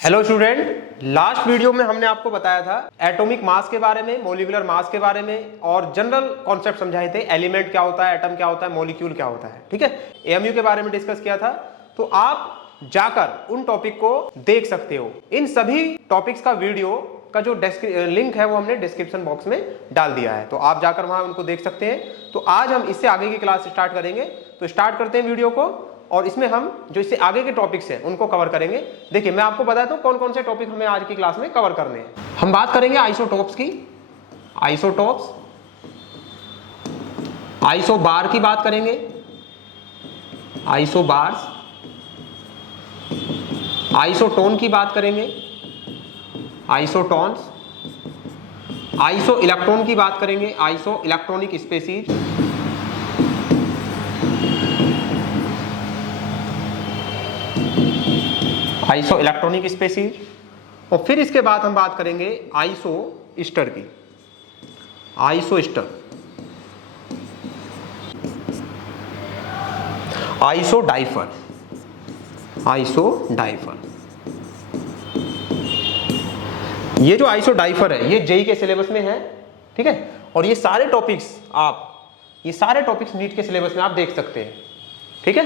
Hello student, last video में हमने आपको बताया था एटॉमिक मास के बारे में, मॉलिक्यूलर मास के बारे में और जनरल कॉन्सेप्ट समझाए थे। एलिमेंट क्या होता है, एटम क्या होता है, मॉलिक्यूल क्या होता है, ठीक है। एएमयू के बारे में डिस्कस किया था। तो आप जाकर उन टॉपिक को देख सकते हो। इन सभी टॉपिक्स का वीडियो का जो लिंक है वो हमने डिस्क्रिप्शन बॉक्स में डाल दिया है, तो आप जाकर वहां उनको देख सकते हैं। तो आज हम इससे आगे की क्लास स्टार्ट करेंगे। तो स्टार्ट करते हैं वीडियो को, और इसमें हम जो इससे आगे के टॉपिक्स हैं उनको कवर करेंगे। देखिए, मैं आपको बताता हूं कौन कौन से टॉपिक हमें आज की क्लास में कवर करने हैं। हम बात करेंगे आइसोटोप्स की, आइसोटोप्स, आइसोबार की बात करेंगे, आइसोबार्स, आइसोटोन की बात करेंगे, आइसोटोन्स, आइसो इलेक्ट्रॉन की बात करेंगे, iso electronic species, iso electronic species, और फिर इसके बाद हम बात करेंगे आइसो ईस्टर की, आइसो ईस्टर, आइसो डाइफर, आइसो डाइफर। ये जो आइसो डाइफर है ये जेईई के सिलेबस में है, ठीक है। और ये सारे टॉपिक्स नीट के सिलेबस में आप देख सकते हैं, ठीक है।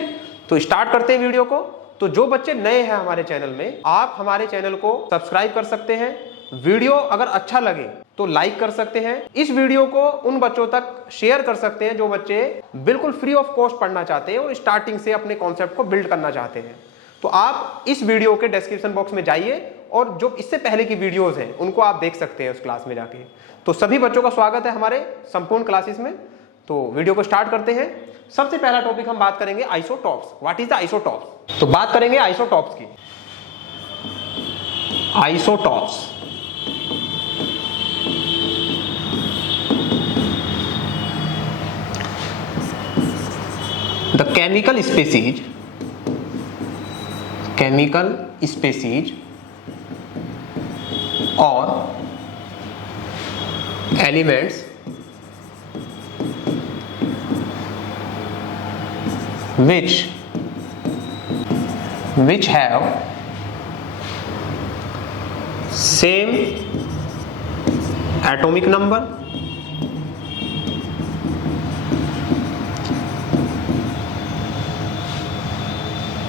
तो स्टार्ट करते हैं वीडियो को। तो जो बच्चे नए हैं हमारे चैनल में, आप हमारे चैनल को सब्सक्राइब कर सकते हैं। वीडियो अगर अच्छा लगे तो लाइक कर सकते हैं। इस वीडियो को उन बच्चों तक शेयर कर सकते हैं जो बच्चे बिल्कुल फ्री ऑफ कॉस्ट पढ़ना चाहते हैं और स्टार्टिंग से अपने कॉन्सेप्ट को बिल्ड करना चाहते हैं। तो आप इस वीडियो के डिस्क्रिप्शन बॉक्स में जाइए और जो इससे पहले की वीडियोस हैं उनको आप देख सकते हैं उस क्लास में जाके। तो सभी बच्चों का स्वागत है हमारे संपूर्ण क्लासेस में। तो वीडियो को स्टार्ट करते हैं। सबसे पहला टॉपिक हम बात करेंगे isotopes. What is the isotopes? तो बात करेंगे आइसोटॉप्स की। Isotopes, the chemical species, chemical species और elements which have same atomic number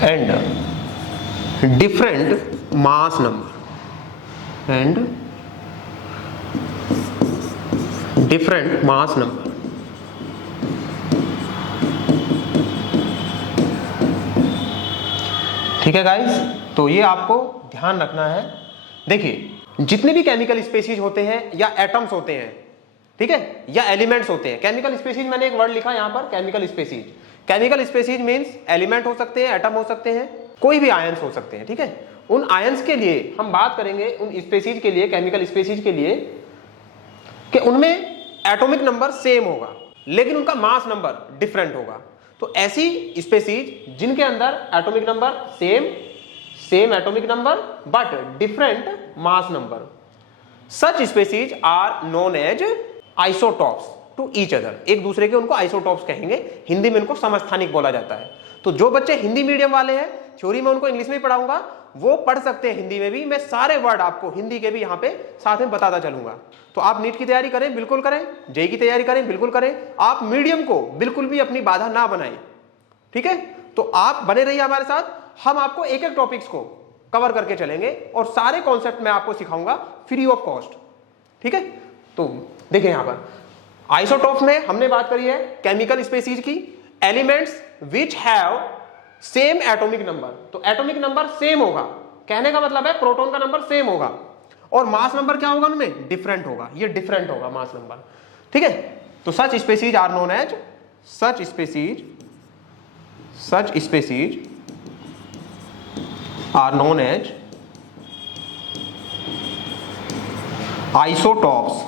and different mass number ठीक है गाइस। तो ये आपको ध्यान रखना है। देखिए, जितने भी केमिकल स्पेसीज होते हैं या एटम्स होते हैं, ठीक है, या एलिमेंट्स होते हैं। केमिकल स्पेसीज मैंने एक वर्ड लिखा यहां पर, chemical species. Chemical species means element हो सकते हैं, एटम हो सकते हैं, कोई भी आयंस हो सकते हैं, ठीक है। उन आयंस के लिए हम बात करेंगे, उन स्पेसीज के लिए, केमिकल स्पेसीज के लिए, कि उनमें एटॉमिक नंबर सेम होगा लेकिन उनका मास नंबर डिफरेंट होगा। तो ऐसी स्पेसीज जिनके अंदर atomic number same atomic number but different mass number, such species are known as isotopes to each other. एक दूसरे के उनको आइसोटॉप्स कहेंगे, हिंदी में उनको समस्थानिक बोला जाता है। तो जो बच्चे हिंदी मीडियम वाले हैं, थ्योरी में उनको इंग्लिश में ही पढ़ाऊंगा, वो पढ़ सकते हैं हिंदी में भी। मैं सारे वर्ड आपको हिंदी के भी यहाँ पे साथ में बताता चलूंगा। तो आप नीट की तैयारी करें, बिल्कुल करें। जेईई की तैयारी करें, बिल्कुल करें। आप मीडियम को बिल्कुल भी अपनी बाधा ना बनाएं, ठीक है। तो आप बने रहिए हमारे साथ। हम आपको एक एक टॉपिक्स को कवर करके चलेंगे और सारे कॉन्सेप्ट मैं आपको सिखाऊंगा फ्री ऑफ कॉस्ट, ठीक है। तो देखिए, यहां पर आइसोटॉप्स में हमने बात करी है केमिकल स्पेसीज की, elements which have same atomic number. तो एटॉमिक नंबर सेम होगा, कहने का मतलब है प्रोटॉन का नंबर सेम होगा और मास नंबर क्या होगा उनमें, डिफरेंट होगा। ये डिफरेंट होगा मास नंबर, ठीक है। तो such species are known as, such species are known as isotopes.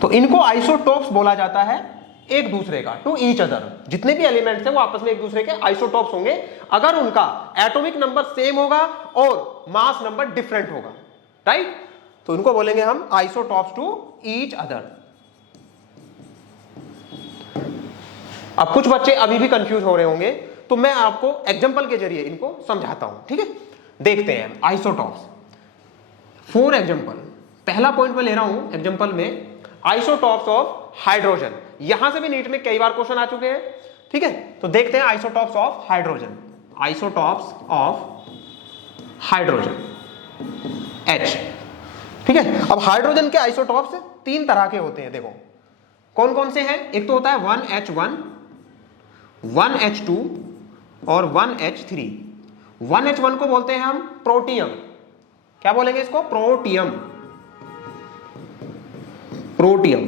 तो इनको आइसोटॉप्स बोला जाता है एक दूसरे का, टू ईच अदर। जितने भी एलिमेंट्स हैं वो आपस में एक दूसरे के आइसोटॉप्स होंगे अगर उनका एटॉमिक नंबर सेम होगा और मास नंबर डिफरेंट होगा, राइट। तो इनको बोलेंगे हम आइसोटॉप्स टू ईच अदर। अब कुछ बच्चे अभी भी कंफ्यूज हो रहे होंगे, तो मैं आपको एग्जांपल के जरिए इनको समझाता हूं, ठीक है। देखते हैं आइसोटॉप्स। फॉर एग्जांपल, पहला पॉइंट मैं ले रहा हूं एग्जांपल में, आइसोटॉप्स ऑफ हाइड्रोजन। यहां से भी नीट में कई बार क्वेश्चन आ चुके हैं, ठीक है। तो देखते हैं isotopes of hydrogen, isotopes of hydrogen H, ठीक है। अब हाइड्रोजन के आइसोटॉप्स 3 तरह के होते हैं, देखो कौन कौन से हैं। एक तो होता है 1H1, 1H2 और 1H3। 1H1 को बोलते हैं हम प्रोटियम। क्या बोलेंगे इसको? Protium, protium,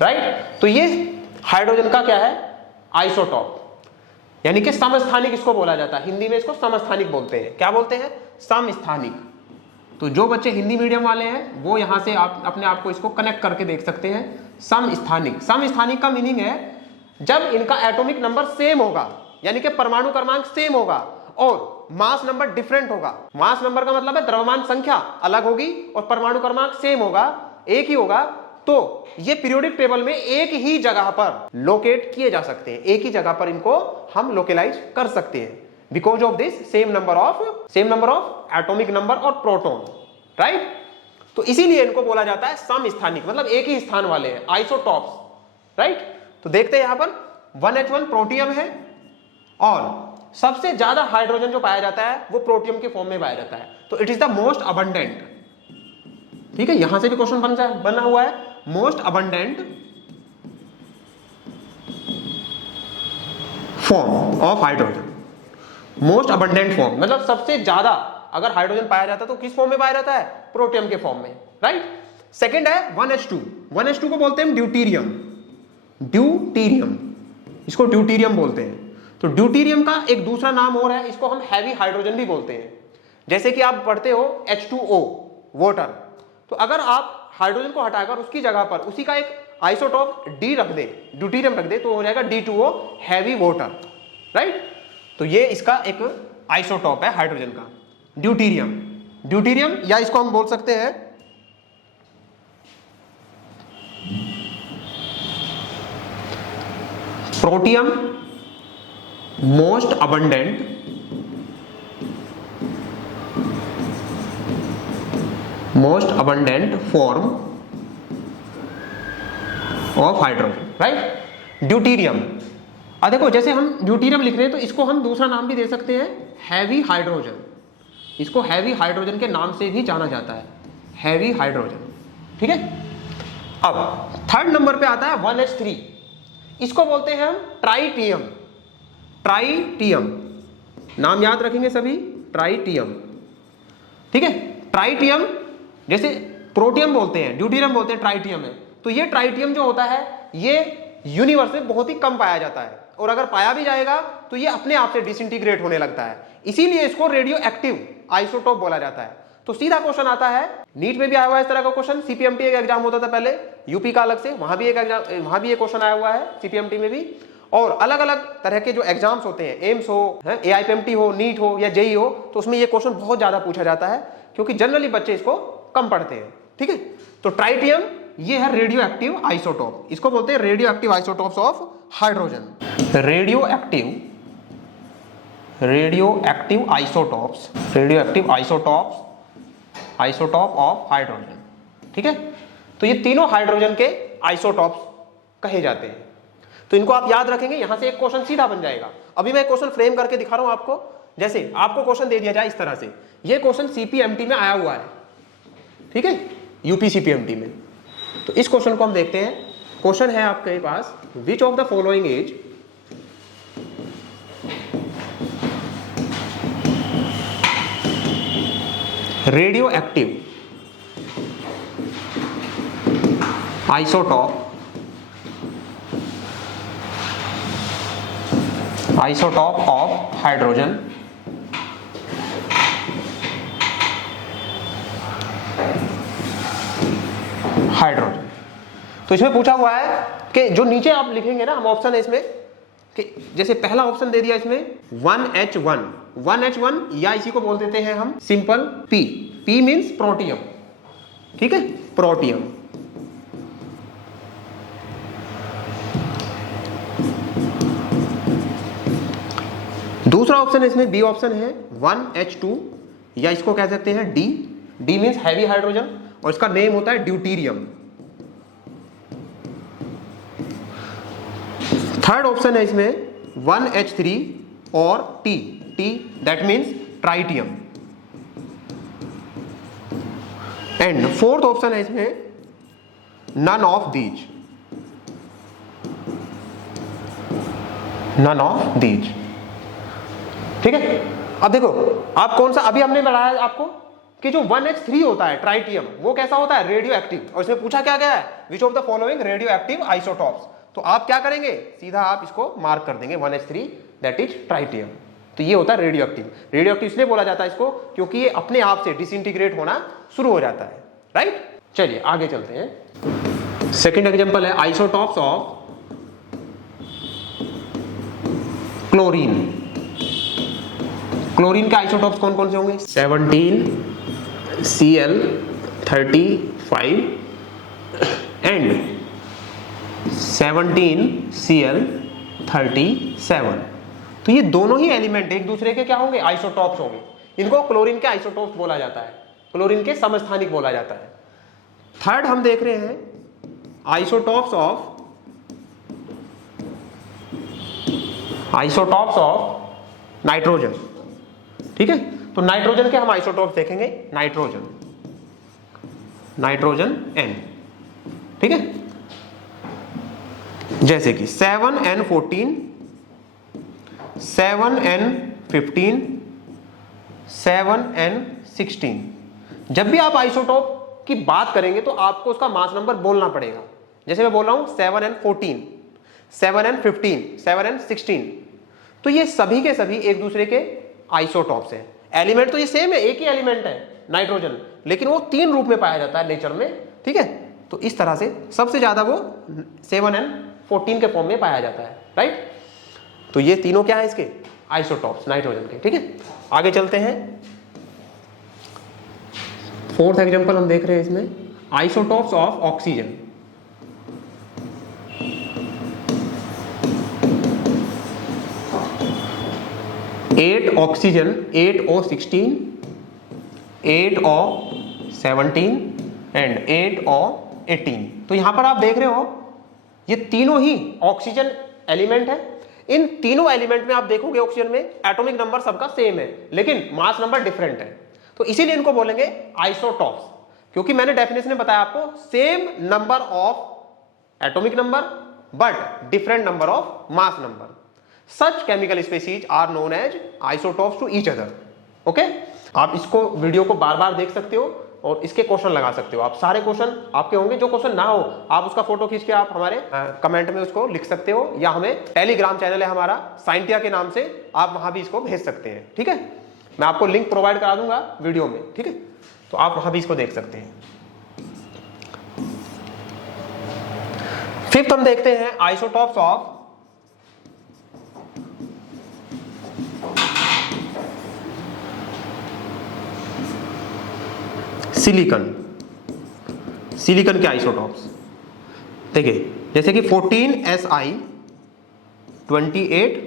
right. तो ये हाइड्रोजन का क्या है? आइसोटॉप, यानी कि समस्थानिक इसको बोला जाता है। हिंदी में इसको समस्थानिक बोलते हैं। क्या बोलते हैं? समस्थानिक। तो जो बच्चे हिंदी मीडियम वाले हैं वो यहां से आप अपने आप को इसको कनेक्ट करके देख सकते हैं। समस्थानिक, समस्थानिक का मीनिंग है जब इनका एटॉमिक नंबर सेम होगा, यानी कि परमाणु क्रमांक सेम होगा और मास नंबर डिफरेंट होगा। मास नंबर का मतलब है द्रव्यमान संख्या अलग होगी और परमाणु क्रमांक सेम होगा, एक ही होगा, तो ये पीरियोडिक टेबल में एक ही जगह पर लोकेट किए जा सकते हैं। एक ही जगह पर इनको हम लोकेलाइज कर सकते हैं because of this same number of atomic number और प्रोटॉन, राइट। तो इसीलिए इनको बोला जाता है समस्थानिक, मतलब एक ही स्थान वाले हैं, आइसोटॉप्स, राइट। तो देखते हैं यहां पर 1H1 प्रोटियम है और सबसे ज्यादा हाइड्रोजन जो पाया जाता है वो प्रोटियम के फॉर्म में पाया जाता है। तो it is the most abundant, ठीक है। यहां से भी क्वेश्चन बना हुआ है, most abundant form of hydrogen. Most abundant form मतलब सबसे ज्यादा अगर हाइड्रोजन पाया जाता है तो किस फॉर्म में पाया जाता है? प्रोटियम के फॉर्म में, राइट। सेकंड है 1H2। 1H2 को बोलते हैं ड्यूटीरियम, ड्यूटीरियम, इसको ड्यूटीरियम बोलते हैं। तो ड्यूटीरियम का एक दूसरा नाम और है, इसको हम हैवी हाइड्रोजन भी बोलते हैं। जैसे कि आप पढ़ते हो H2O वाटर, तो अगर आप हाइड्रोजन को हटाकर उसकी जगह पर उसी का एक आइसोटॉप D रख दे, ड्यूटीरियम रख दे, तो हो जाएगा D2O हैवी वाटर, राइट। तो ये इसका एक आइसोटॉप है हाइड्रोजन का, ड्यूटीरियम। ड्यूटीरियम या इसको हम बोल सकते हैं protium most abundant form of hydrogen, right. Deuterium, अब देखो जैसे हम ड्यूटीरियम लिख रहे हैं तो इसको हम दूसरा नाम भी दे सकते हैं, हैवी हाइड्रोजन। इसको हैवी हाइड्रोजन के नाम से भी जाना जाता है, हैवी हाइड्रोजन, ठीक है। अब थर्ड नंबर पे आता है 1H3, इसको बोलते हैं हम ट्राइटियम। ट्राइटियम नाम याद रखेंगे सभी, ट्राइटियम, ठीक है। ट्राइटियम जैसे प्रोटियम बोलते हैं, ड्यूटीरियम बोलते हैं, ट्राइटियम है। तो ये ट्राइटियम जो होता है ये यूनिवर्स में बहुत ही कम पाया जाता है और अगर पाया भी जाएगा तो ये अपने आप से डिसइंटीग्रेट होने लगता है, इसीलिए इसको रेडियो एक्टिव आइसोटोप बोला जाता है। तो सीधा क्वेश्चन आता है, नीट में भी आया हुआ है इस तरह का क्वेश्चन, सीपीएमटी एक एग्जाम होता था पहले, यूपी का अलग से, वहां भी एक एग्जाम, वहां भी एक क्वेश्चन आया हुआ है सीपीएमटी में भी। और अलग अलग तरह के जो एग्जाम्स होते हैं, एम्स हो, एआईपीएमटी हो, नीट हो या जेई हो, तो उसमें ये क्वेश्चन बहुत ज्यादा पूछा जाता है क्योंकि जनरली बच्चे इसको कम पढ़ते हैं, ठीक है। तो ट्राइटियम ये है रेडियो एक्टिव आइसोटोप, इसको बोलते हैं radio active isotopes of hydrogen. Radio active isotope of hydrogen, ठीक है। तो ये तीनों हाइड्रोजन के आइसोटोप्स कहे जाते हैं। तो इनको आप याद रखेंगे, यहां से एक क्वेश्चन सीधा बन जाएगा। अभी मैं क्वेश्चन फ्रेम करके दिखा रहा हूं आपको, जैसे आपको क्वेश्चन दे दिया जाए इस तरह से, ये क्वेश्चन सीपीएमटी में आया हुआ है, ठीक है, यूपी सीपीएमटी में। तो इस क्वेश्चन को हम देखते हैं। क्वेश्चन है आपके पास, which of the following is radioactive isotope of hydrogen तो इसमें पूछा हुआ है कि जो नीचे आप लिखेंगे ना, हम ऑप्शन है इसमें कि जैसे पहला ऑप्शन दे दिया इसमें 1H1 या इसी को बोल देते हैं हम सिंपल P मींस प्रोटियम, ठीक है, प्रोटियम। दूसरा ऑप्शन इसमें बी ऑप्शन है 1H2 या इसको कह सकते हैं D, D means heavy hydrogen, और इसका नेम होता है ड्यूटीरियम। थर्ड ऑप्शन है इसमें 1H3 और T, T that means tritium. And fourth option है इसमें none of these, none of these. ठीक है, अब देखो आप कौन सा, अभी हमने बढ़ाया आपको कि जो 1H3 होता है ट्राइटियम, वो कैसा होता है, रेडियो एक्टिव, और इसमें पूछा क्या गया है, विच of the following radio active isotopes. तो आप क्या करेंगे, सीधा आप इसको मार्क कर देंगे 1H3 दैट इज ट्राइटियम। तो ये होता है रेडियो एक्टिव। रेडियो एक्टिव इसलिए बोला जाता है इसको क्योंकि ये अपने आप से डिसइंटीग्रेट होना शुरू हो जाता है, राइट। चलिए आगे चलते हैं। सेकेंड एग्जांपल है आइसोटॉप्स ऑफ क्लोरीन। क्लोरीन के आइसोटॉप्स कौन कौन से होंगे, 17Cl35 एंड 17Cl37। तो ये दोनों ही एलिमेंट एक दूसरे के क्या होंगे, आइसोटॉप्स होंगे। इनको क्लोरीन के आइसोटॉप्स बोला जाता है, क्लोरीन के समस्थानिक बोला जाता है। थर्ड हम देख रहे हैं आइसोटॉप्स ऑफ नाइट्रोजन। ठीक है, तो नाइट्रोजन के हम आइसोटॉप्स देखेंगे, नाइट्रोजन N। ठीक है, जैसे कि 7N14, 7N15, 7N16। जब भी आप आइसोटॉप की बात करेंगे तो आपको उसका मास नंबर बोलना पड़ेगा। जैसे मैं बोल रहा हूं 7N14, 7N15, 7N16, तो ये सभी के सभी एक दूसरे के आइसोटॉप्स हैं। एलिमेंट तो ये सेम है, एक ही एलिमेंट है नाइट्रोजन, लेकिन वो 3 रूप में पाया जाता है नेचर में। ठीक है, तो इस तरह से सबसे ज्यादा वो 7N14 के फॉर्म में पाया जाता है, राइट। तो ये तीनों क्या है इसके आइसोटॉप्स नाइट्रोजन के। ठीक है, आगे चलते हैं। फोर्थ एग्जांपल हम देख रहे हैं इसमें isotopes of oxygen. Eight oxygen, 8O16, 8O17 and 8O18। तो यहां पर आप देख रहे हो ये तीनों ही ऑक्सीजन एलिमेंट है। इन तीनों एलिमेंट में आप देखोगे ऑक्सीजन में एटॉमिक नंबर सबका सेम है, लेकिन मास नंबर डिफरेंट है। तो इसीलिए इनको बोलेंगे आइसोटॉप्स, क्योंकि मैंने डेफिनेशन में बताया आपको same number of atomic number but different number of mass number. Such chemical species are known as isotopes to each other. Okay, आप इसको वीडियो को बार बार देख सकते हो और इसके क्वेश्चन लगा सकते हो। आप सारे क्वेश्चन आपके होंगे, जो क्वेश्चन ना हो आप उसका फोटो खींच के आप हमारे कमेंट में उसको लिख सकते हो, या हमें टेलीग्राम चैनल है हमारा साइंटिया के नाम से, आप वहां भी इसको भेज सकते हैं। ठीक है, मैं आपको लिंक प्रोवाइड करा दूंगा वीडियो में। ठीक है, तो आप वहां भी इसको देख सकते हैं। फिफ्थ हम देखते हैं आइसोटॉप्स ऑफ सिलिकॉन। सिलिकॉन के आइसोटॉप्स देखिए, जैसे कि 14Si28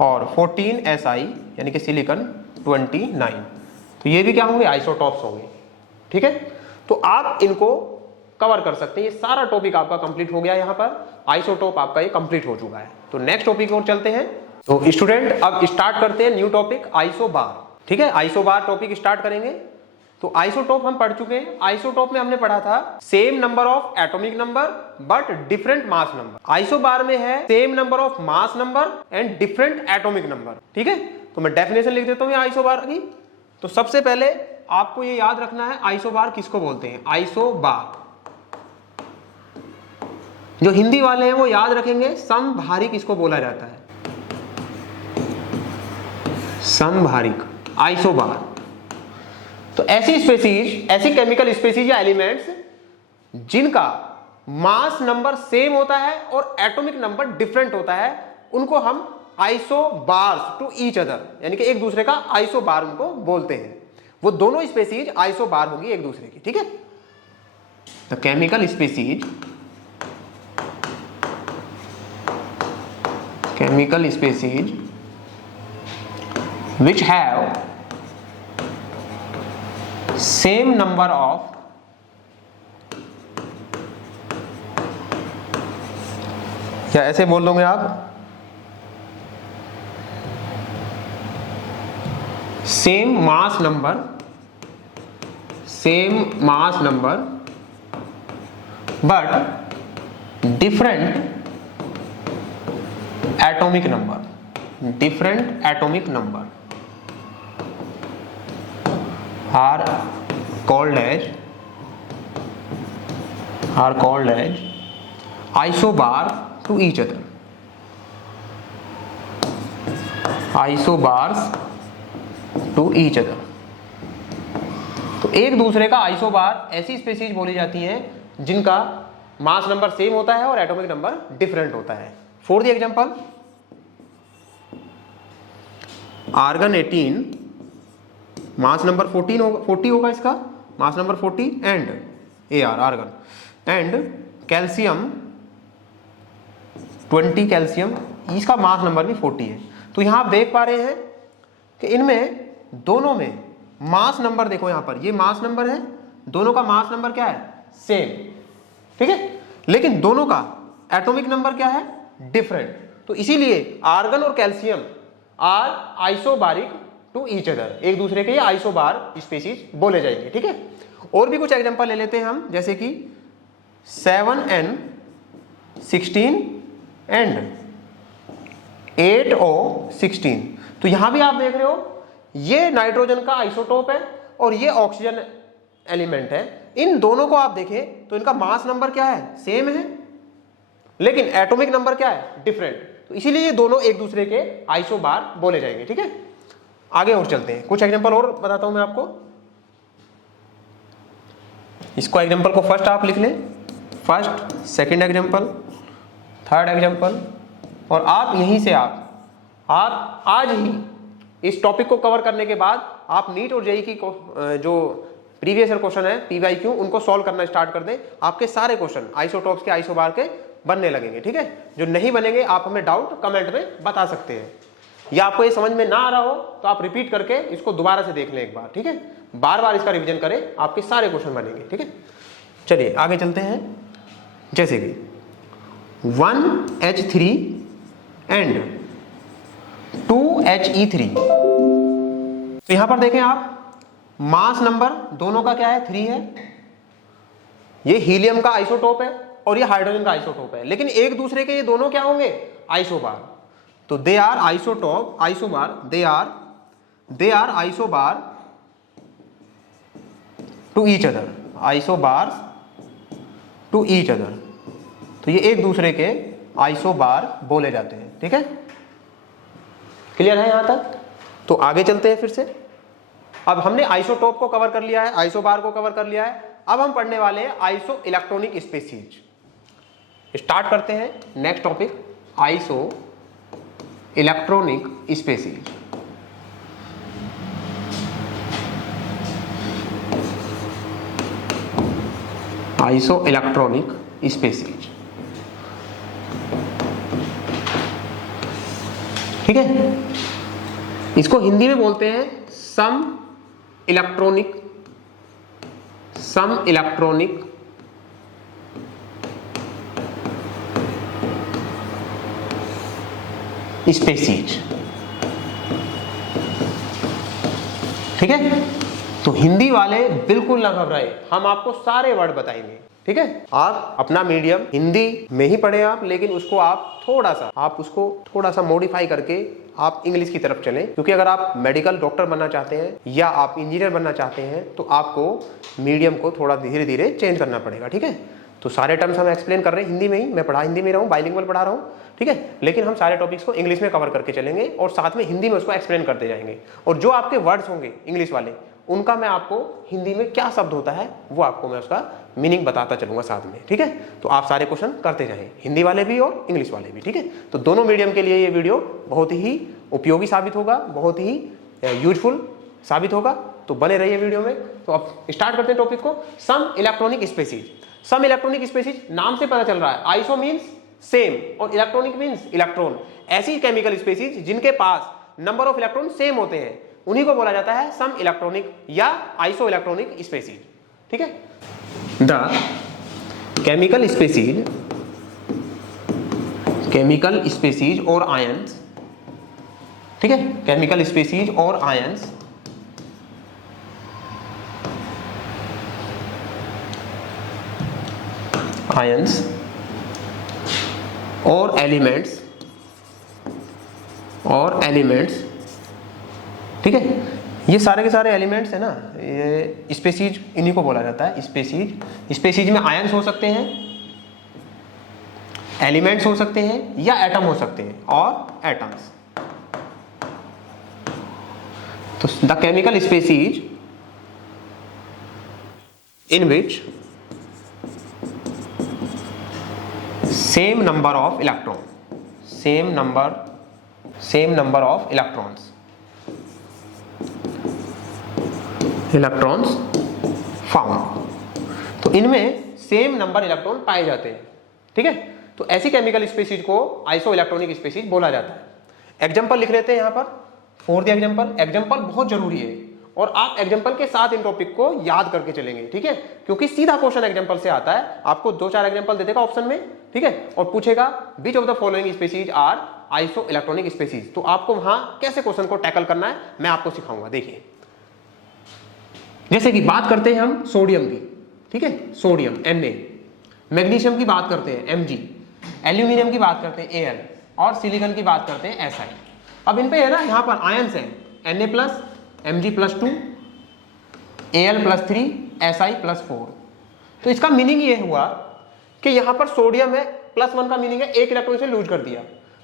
और 14Si यानी कि सिलिकॉन 29। तो ये भी क्या होंगे, आइसोटॉप्स होंगे। ठीक है, तो आप इनको कवर कर सकते हैं। ये सारा टॉपिक आपका कंप्लीट हो गया। यहाँ पर आइसोटॉप आपका ये कंप्लीट हो चुका है। तो नेक्स्ट टॉपिक और चलते हैं। तो स्टूडेंट अब स्टार्ट करते हैं न्यू टॉपिक आइसोबार। ठीक है, आइसोबार टॉपिक स्टार्ट करेंगे। तो आइसोटॉप हम पढ़ चुके हैं। आइसोटॉप में हमने पढ़ा था same number of atomic number but different mass number. Isobar में है same number of mass number and different atomic number. ठीक है, तो मैं डेफिनेशन लिख देता हूं आइसोबार की। तो सबसे पहले आपको ये याद रखना है आइसोबार किसको बोलते हैं। आइसोबार जो हिंदी वाले हैं वो याद रखेंगे समभारिक किसको बोला जाता है, समभारिक आइसोबार। तो ऐसी स्पेसीज, ऐसी केमिकल स्पेसीज या एलिमेंट्स जिनका मास नंबर सेम होता है और एटॉमिक नंबर डिफरेंट होता है, उनको हम आइसोबार्स टू ईच अदर यानी कि एक दूसरे का आइसोबार उनको बोलते हैं। वो दोनों स्पेसीज आइसोबार होगी एक दूसरे की। ठीक है, the chemical species which have same number of या ऐसे बोल दोगे आप, same mass number but different atomic number are called as isobar to each other. Isobars to each other. तो एक दूसरे का आइसोबार ऐसी स्पीशीज बोली जाती हैं जिनका मास नंबर सेम होता है और एटॉमिक नंबर डिफरेंट होता है। For the example, argon 18 mass number 40 होगा इसका, mass number 40 and argon, and calcium 20 calcium, इसका मास नंबर भी 40 है। तो यहां आप देख पा रहे हैं कि इनमें दोनों में मास नंबर देखो, यहां पर ये मास नंबर है, दोनों का मास नंबर क्या है, सेम, ठीक है, लेकिन दोनों का एटॉमिक नंबर क्या है, डिफरेंट। तो इसीलिए आर्गन और calcium are isobaric to each other, एक दूसरे के ये आइसोबार स्पीशीज बोले जाएंगे, ठीक है। और भी कुछ एग्जांपल ले लेते हैं हम, जैसे कि 7N16 एंड 8O16। तो यहां भी आप देख रहे हो ये नाइट्रोजन का आइसोटोप है और ये ऑक्सीजन एलिमेंट है। इन दोनों को आप देखें तो इनका मास नंबर क्या है, सेम है, लेकिन एटॉमिक नंबर क्या है, डिफरेंट। तो इसीलिए ये दोनों एक दूसरे के आइसोबार बोले जाएंगे, ठीक है। आगे और चलते हैं, कुछ एग्जांपल और बताता हूं मैं आपको। इसको एग्जांपल को फर्स्ट आप लिख लें, first, second example, third example, और आप यहीं से आप आज ही इस टॉपिक को कवर करने के बाद आप नीट और जेईई की जो प्रीवियस ईयर क्वेश्चन है PYQ उनको सॉल्व करना स्टार्ट कर दें। आपके सारे क्वेश्चन आइसोटॉप्स के, आइसोबार के बनने लगेंगे, ठीक है। जो नहीं बनेंगे आप हमें डाउट कमेंट में बता सकते हैं, या आपको ये समझ में ना आ रहा हो तो आप रिपीट करके इसको दोबारा से देख लें एक बार, ठीक है। बार बार इसका रिवीजन करें, आपके सारे क्वेश्चन बनेंगे, ठीक है। चलिए आगे चलते हैं, जैसे कि 1H3 एंड 2He3। तो यहां पर देखें आप, मास नंबर दोनों का क्या है, 3 है। ये हीलियम का आइसोटोप है और ये हाइड्रोजन का आइसोटोप है, लेकिन एक दूसरे के ये दोनों क्या होंगे, आइसोबार। तो they are isotope, isobar, they are isobar to each other, isobar to each other. तो ये एक दूसरे के आइसोबार बोले जाते हैं, ठीक है। क्लियर है यहां तक? तो आगे चलते हैं फिर से। अब हमने आइसोटोप को कवर कर लिया है, आइसोबार को कवर कर लिया है, अब हम पढ़ने वाले हैं आइसो इलेक्ट्रॉनिक स्पीशीज। स्टार्ट करते हैं next topic, iso electronic species. Iso electronic species, ठीक है। इसको हिंदी में बोलते हैं सम इलेक्ट्रॉनिक स्पीशीज, ठीक है। तो हिंदी वाले बिल्कुल ना घबराए, हम आपको सारे वर्ड बताएंगे, ठीक है। आप अपना मीडियम हिंदी में ही पढ़े आप, लेकिन उसको आप थोड़ा सा मॉडिफाई करके आप इंग्लिश की तरफ चलें, क्योंकि अगर आप मेडिकल डॉक्टर बनना चाहते हैं या आप इंजीनियर बनना चाहते हैं तो आपको मीडियम को थोड़ा धीरे धीरे चेंज करना पड़ेगा, ठीक है। तो सारे टर्म्स हम एक्सप्लेन कर रहे हैं हिंदी में ही, मैं पढ़ा हिंदी में रहा हूँ, बाइलिंगुअल पढ़ा रहा हूँ, ठीक है। लेकिन हम सारे टॉपिक्स को इंग्लिश में कवर करके चलेंगे और साथ में हिंदी में उसको एक्सप्लेन करते जाएंगे। और जो आपके वर्ड्स होंगे इंग्लिश वाले, उनका मैं आपको हिंदी में क्या शब्द होता है वो आपको मैं उसका मीनिंग बताता चलूंगा साथ में, ठीक है। तो आप सारे क्वेश्चन करते जाएं, हिंदी वाले भी और इंग्लिश वाले भी, ठीक है। तो दोनों मीडियम के लिए ये वीडियो बहुत ही उपयोगी साबित होगा, बहुत ही यूजफुल साबित होगा, तो बने रहिए वीडियो में। तो अब स्टार्ट करते हैं टॉपिक को, सम इलेक्ट्रॉनिक स्पीशीज। सम इलेक्ट्रॉनिक स्पीशीज नाम से पता चल रहा है, आइसो मीन्स सेम और इलेक्ट्रॉनिक मीन्स इलेक्ट्रॉन। ऐसी केमिकल स्पीशीज जिनके पास नंबर ऑफ इलेक्ट्रॉन सेम होते हैं, उन्हीं को बोला जाता है सम इलेक्ट्रॉनिक या आइसो इलेक्ट्रॉनिक स्पेसीज। ठीक है, द केमिकल स्पेसीज और आयंस, ठीक है, केमिकल स्पेसीज और आयंस और एलिमेंट्स, ठीक है, ये सारे के सारे एलिमेंट्स है ना, ये स्पेसीज इन्हीं को बोला जाता है स्पेसीज में आयंस हो सकते हैं, एलिमेंट्स हो सकते हैं या एटम हो सकते हैं, और एटम्स। तो the chemical species in which same number of electrons found, तो इनमें सेम नंबर इलेक्ट्रॉन पाए जाते हैं। ठीक है, तो ऐसी केमिकल स्पेसीज को आइसो इलेक्ट्रॉनिक स्पेसीज बोला जाता है। एग्जांपल लिख लेते हैं यहाँ पर, फॉर द एग्जांपल बहुत जरूरी है और आप एग्जांपल के साथ इन टॉपिक को याद करके चलेंगे। ठीक है, क्योंकि सीधा क्वेश्चन एग्जांपल से आता है, आपको 2-4 एग्जांपल दे देगा ऑप्शन में, ठीक है, और पूछेगा which of the following species are isoelectronic species. तो आपको वहां कैसे क्वेश्चन को टैकल करना है मैं आपको सिखाऊंगा। देखिए, जैसे कि बात करते हैं हम सोडियम की, ठीक है, सोडियम Na, मैग्नीशियम की बात करते हैं Mg, एल्यूमिनियम की बात करते हैं Al, और सिलिकॉन की बात करते हैं Si। अब इन पे है ना, यहाँ पर आयंस है Na+, Mg+2, Al+3, Si+4। तो इसका मीनिंग ये हुआ कि यहाँ पर सोडियम है, +1 का मीनिंग है 1 इलेक्ट्रॉन से लूज कर दिया,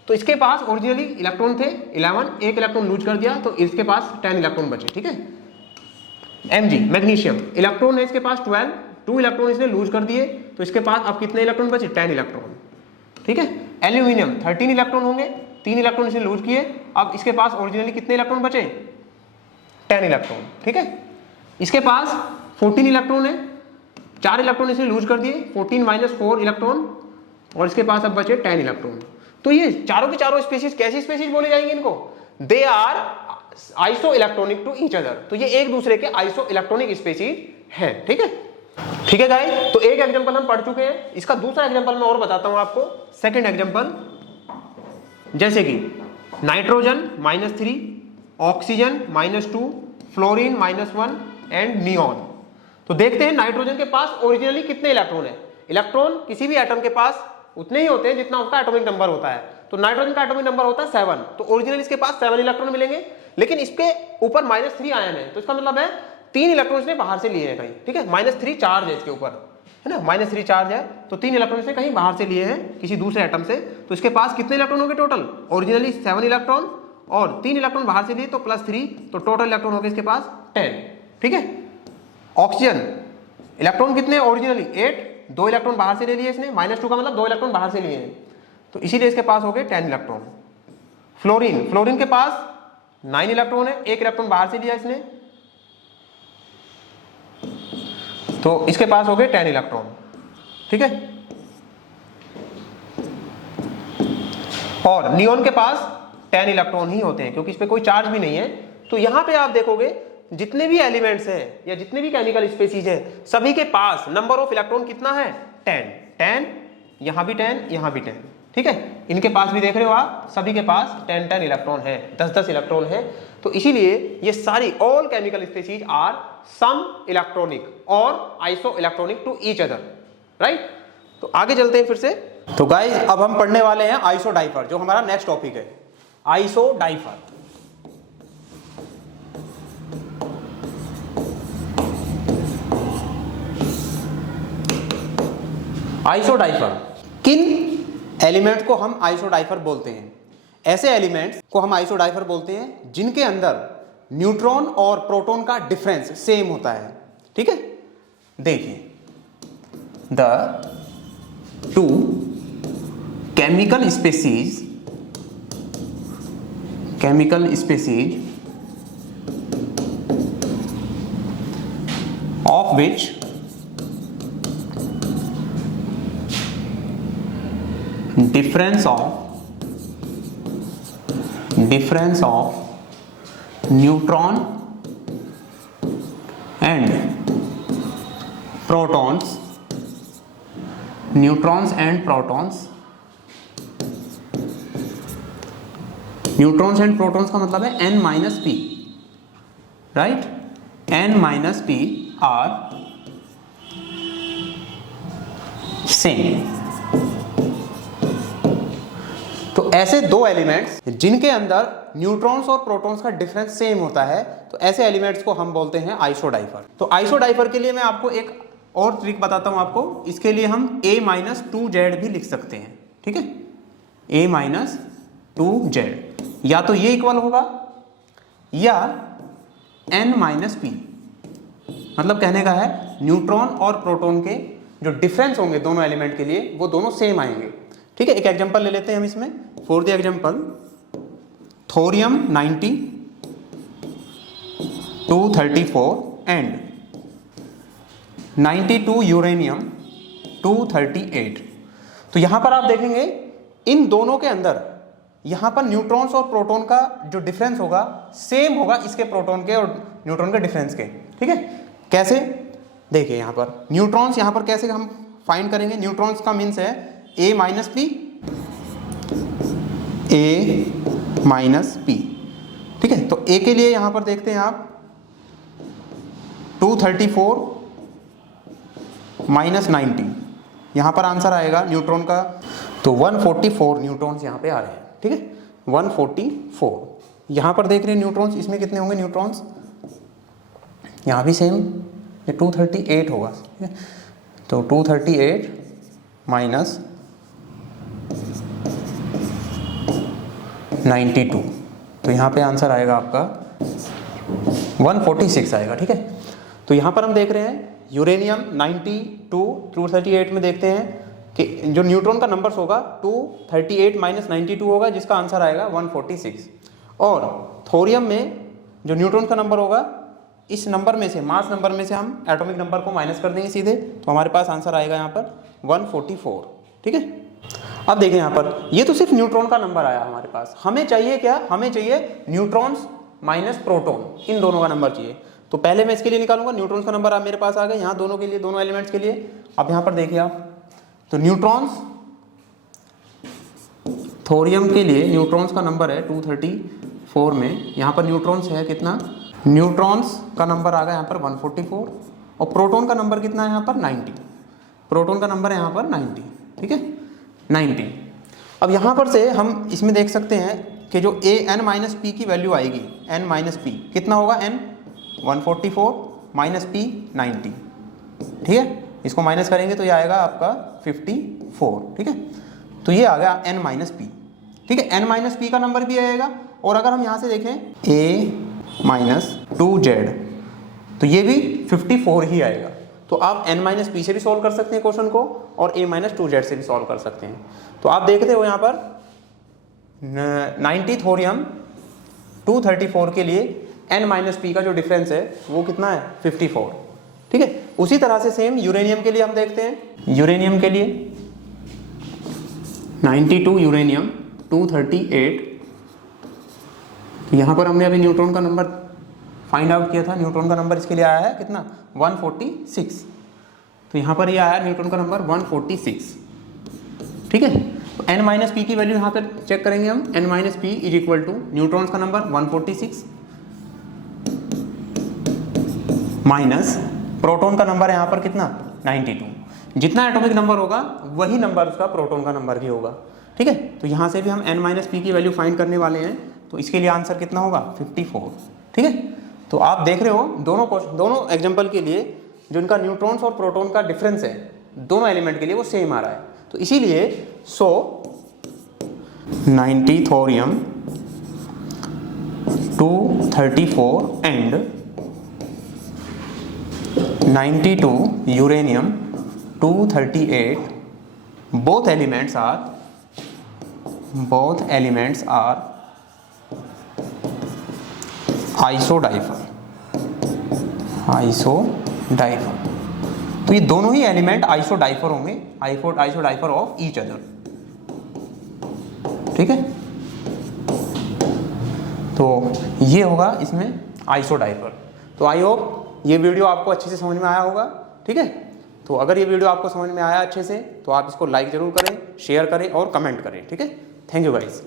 तो इसके पास ओरिजिनली इलेक्ट्रॉन थे 11, 1 इलेक्ट्रॉन लूज कर दिया तो इसके पास 10 इलेक्ट्रॉन बचे। ठीक है, Mg मैग्नीशियम, इलेक्ट्रॉन है इसके पास 12, 2 इलेक्ट्रॉन इसने लूज कर दिए तो इसके पास अब कितने इलेक्ट्रॉन बचे, 10 इलेक्ट्रॉन। ठीक है, एल्यूमिनियम 13 इलेक्ट्रॉन होंगे, 3 इलेक्ट्रॉन इसने लूज किए, अब इसके पास ओरिजिनली कितने इलेक्ट्रॉन बचे, 10 इलेक्ट्रॉन। ठीक है, इसके पास 14 इलेक्ट्रॉन है, 4 इलेक्ट्रॉन इसने लूज कर दिए, 14 - 4 इलेक्ट्रॉन, और इसके पास अब बचे 10 इलेक्ट्रॉन। तो ये चारों की चारों स्पीशीज कैसी स्पीशीज बोली जाएंगी इनको, they are isoelectronic to each other, तो ये एक दूसरे के आइसो इलेक्ट्रॉनिक स्पीशीज हैं। ठीक है, ठीक है गाइस, तो एक एग्जांपल हम पढ़ चुके हैं, इसका दूसरा एग्जांपल मैं और बताता हूं आपको, सेकंड एग्जांपल, जैसे कि nitrogen -3, oxygen -2, fluorine -1 and neon. तो देखते हैं नाइट्रोजन के पास ओरिजिनली कितने इलेक्ट्रॉन है। इलेक्ट्रॉन किसी भी एटम के पास उतने ही होते हैं जितना उसका एटॉमिक नंबर होता है, तो नाइट्रोजन का एटॉमिक नंबर होता है 7, तो ओरिजिनली इसके पास 7 इलेक्ट्रॉन मिलेंगे, लेकिन इसके ऊपर -3 आयन है, तो इसका मतलब है 3 इलेक्ट्रॉन इसने बाहर से लिए हैं कहीं। ठीक है, -3 चार्ज है इसके ऊपर, है ना, -3 चार्ज है, तो 3 इलेक्ट्रॉन इसने कहीं बाहर से लिए हैं किसी दूसरे एटम से, तो इसके पास कितने इलेक्ट्रॉन होंगे टोटल, ओरिजिनली 7 इलेक्ट्रॉन और 3 इलेक्ट्रॉन बाहर से लिए तो +3, तो टोटल इलेक्ट्रॉन हो गए इसके पास 10। ठीक है, ऑक्सीजन इलेक्ट्रॉन कितने ओरिजिनली 8, 2 इलेक्ट्रॉन बाहर से ले लिए इसने, -2 का मतलब 2 इलेक्ट्रॉन बाहर से लिए हैं, तो इसीलिए इसके पास हो गए 10 इलेक्ट्रॉन। फ्लोरीन के पास 9 इलेक्ट्रॉन है, 1 इलेक्ट्रॉन बाहर से लिया इसने, तो इसके पास हो गए 10 इलेक्ट्रॉन। ठीक है, और नियॉन के पास 10 इलेक्ट्रॉन ही होते हैं क्योंकि इस पे कोई चार्ज भी नहीं है। तो यहां पे आप देखोगे जितने भी एलिमेंट्स हैं या जितने भी केमिकल स्पीशीज हैं, सभी के पास नंबर ऑफ इलेक्ट्रॉन कितना है, 10, यहां भी 10, यहां भी 10। ठीक है, इनके पास भी देख रहे हो आप, सभी के पास 10 इलेक्ट्रॉन है, 10 इलेक्ट्रॉन है, तो इसीलिए ये सारी all chemical species are some electronic और isoelectronic to each other, right. तो आगे चलते हैं फिर से। तो गाइस अब हम पढ़ने वाले हैं आइसो डाइफर, जो हमारा नेक्स्ट टॉपिक है, आइसो डाइफर। आइसोडाइफर, किन एलिमेंट को हम आइसोडाइफर बोलते हैं, ऐसे एलिमेंट्स को हम आइसोडाइफर बोलते हैं जिनके अंदर न्यूट्रॉन और प्रोटॉन का डिफरेंस सेम होता है। ठीक है, देखिए, the two chemical species of which difference of neutron and protons, neutrons and protons, neutrons and protons का मतलब है n minus P, right, n minus P R same. तो ऐसे दो एलिमेंट्स जिनके अंदर न्यूट्रॉन्स और प्रोटॉन्स का डिफरेंस सेम होता है, तो ऐसे एलिमेंट्स को हम बोलते हैं आइसोडाइफर। तो आइसोडाइफर के लिए मैं आपको एक और ट्रिक बताता हूं आपको। इसके लिए हम a माइनस 2z भी लिख सकते हैं, ठीक है, a माइनस 2z, या तो ये इक्वल होगा या n माइनस पी। मतलब कहने का है न्यूट्रॉन और प्रोटॉन के जो डिफरेंस होंगे दोनों एलिमेंट के लिए वो दोनों सेम आएंगे, ठीक है। एक एग्जांपल ले लेते हैं हम इसमें। For the example thorium 90, 234 and 92 uranium 238। तो यहां पर आप देखेंगे इन दोनों के अंदर यहां पर न्यूट्रॉन्स और प्रोटॉन का जो डिफरेंस होगा सेम होगा इसके प्रोटॉन के और न्यूट्रॉन के डिफरेंस के, ठीक है। कैसे, देखिए यहां पर न्यूट्रॉन्स, यहां पर कैसे हम फाइंड करेंगे। न्यूट्रॉन्स का मीन्स है a minus P, a minus P, ठीक है। तो a के लिए यहां पर देखते हैं आप 234 माइनस 90, यहां पर आंसर आएगा न्यूट्रॉन का, तो 144 न्यूट्रॉन्स यहां पे आ रहे हैं, ठीक है, 144। यहां पर देख रहे हैं न्यूट्रॉन्स, इसमें कितने होंगे न्यूट्रॉन्स, यहां भी सेम, ये 238 होगा, ठीक है। तो 238 माइनस 92, तो यहाँ पे आंसर आएगा आपका 146 आएगा, ठीक है। तो यहाँ पर हम देख रहे हैं यूरेनियम 92 238 में देखते हैं कि जो न्यूट्रॉन का नंबर्स होगा 238 माइनस 92 होगा, जिसका आंसर आएगा 146। और थोरियम में जो न्यूट्रॉन का नंबर होगा इस नंबर में से, मास नंबर में से हम एटॉमिक नंबर को माइनस कर देंगे सीधे, तो हमारे पास आंसर आएगा यहाँ पर 144, ठीक है। अब देखें यहाँ पर ये तो सिर्फ न्यूट्रॉन का नंबर आया हमारे पास, हमें चाहिए क्या, हमें चाहिए न्यूट्रॉन्स माइनस प्रोटॉन, इन दोनों का नंबर चाहिए। तो पहले मैं इसके लिए निकालूंगा, न्यूट्रॉन्स का नंबर मेरे पास आ गया यहाँ दोनों के लिए, दोनों एलिमेंट्स के लिए। अब यहाँ पर देखिए आप, तो न्यूट्रॉन्स थोरियम के लिए न्यूट्रॉन्स का नंबर है 234 में, यहाँ पर न्यूट्रॉन्स है कितना, न्यूट्रॉन्स का नंबर आ गया यहाँ पर 144, और प्रोटॉन का नंबर कितना है यहाँ पर 90, प्रोटॉन का नंबर है यहाँ पर 90, ठीक है, 90। अब यहाँ पर से हम इसमें देख सकते हैं कि जो n माइनस पी की वैल्यू आएगी, n माइनस पी कितना होगा, n 144 माइनस पी 90, ठीक है। इसको माइनस करेंगे तो ये आएगा आपका 54, ठीक है। तो ये आ गया n माइनस पी, ठीक है, n माइनस पी का नंबर भी आएगा। और अगर हम यहाँ से देखें a माइनस 2z, तो ये भी 54 ही आएगा। तो आप n माइनस पी से भी सॉल्व कर सकते हैं क्वेश्चन को, और a माइनस 2z से भी सॉल्व कर सकते हैं। तो आप देखते हो यहाँ पर 90 थोरियम 234 के लिए n माइनस पी का जो डिफरेंस है वो कितना है, 54, ठीक है। उसी तरह से सेम यूरेनियम के लिए हम देखते हैं। यूरेनियम के लिए 92 यूरेनियम 238, तो यहाँ पर हमने अभी न्यूट्रॉन का नंबर फाइंड आउट किया था, न्यूट्रॉन का नंबर इसके लिए आया है कितना, 146। तो यहाँ पर ये आया न्यूट्रॉन का नंबर 146, ठीक है। तो n माइनस पी की वैल्यू यहाँ पर चेक करेंगे हम, n minus P is equal to neutrons का नंबर 146 माइनस प्रोटॉन का नंबर है यहाँ पर कितना, 92। जितना एटॉमिक नंबर होगा वही नंबर उसका प्रोटॉन का नंबर भी होगा, ठीक है। तो यहाँ से भी हम n माइनस पी की वैल्यू फाइंड करने वाले हैं, तो इसके लिए आंसर कितना होगा, 54, ठीक है। तो आप देख रहे हो दोनों एग्जाम्पल के लिए जो इनका न्यूट्रॉन्स और प्रोटॉन का डिफरेंस है दोनों एलिमेंट के लिए वो सेम आ रहा है। तो इसीलिए 90 thorium 234 and 92 uranium 238 both elements are isodifer। तो ये दोनों ही एलिमेंट आइसोडाइफर होंगे, आइसोडाइफर ऑफ ईच अदर, ठीक है। तो ये होगा इसमें आइसो डायपर। तो आई होप ये वीडियो आपको अच्छे से समझ में आया होगा, ठीक है। तो अगर ये वीडियो आपको समझ में आया अच्छे से तो आप इसको लाइक जरूर करें, शेयर करें और कमेंट करें, ठीक है। Thank you guys.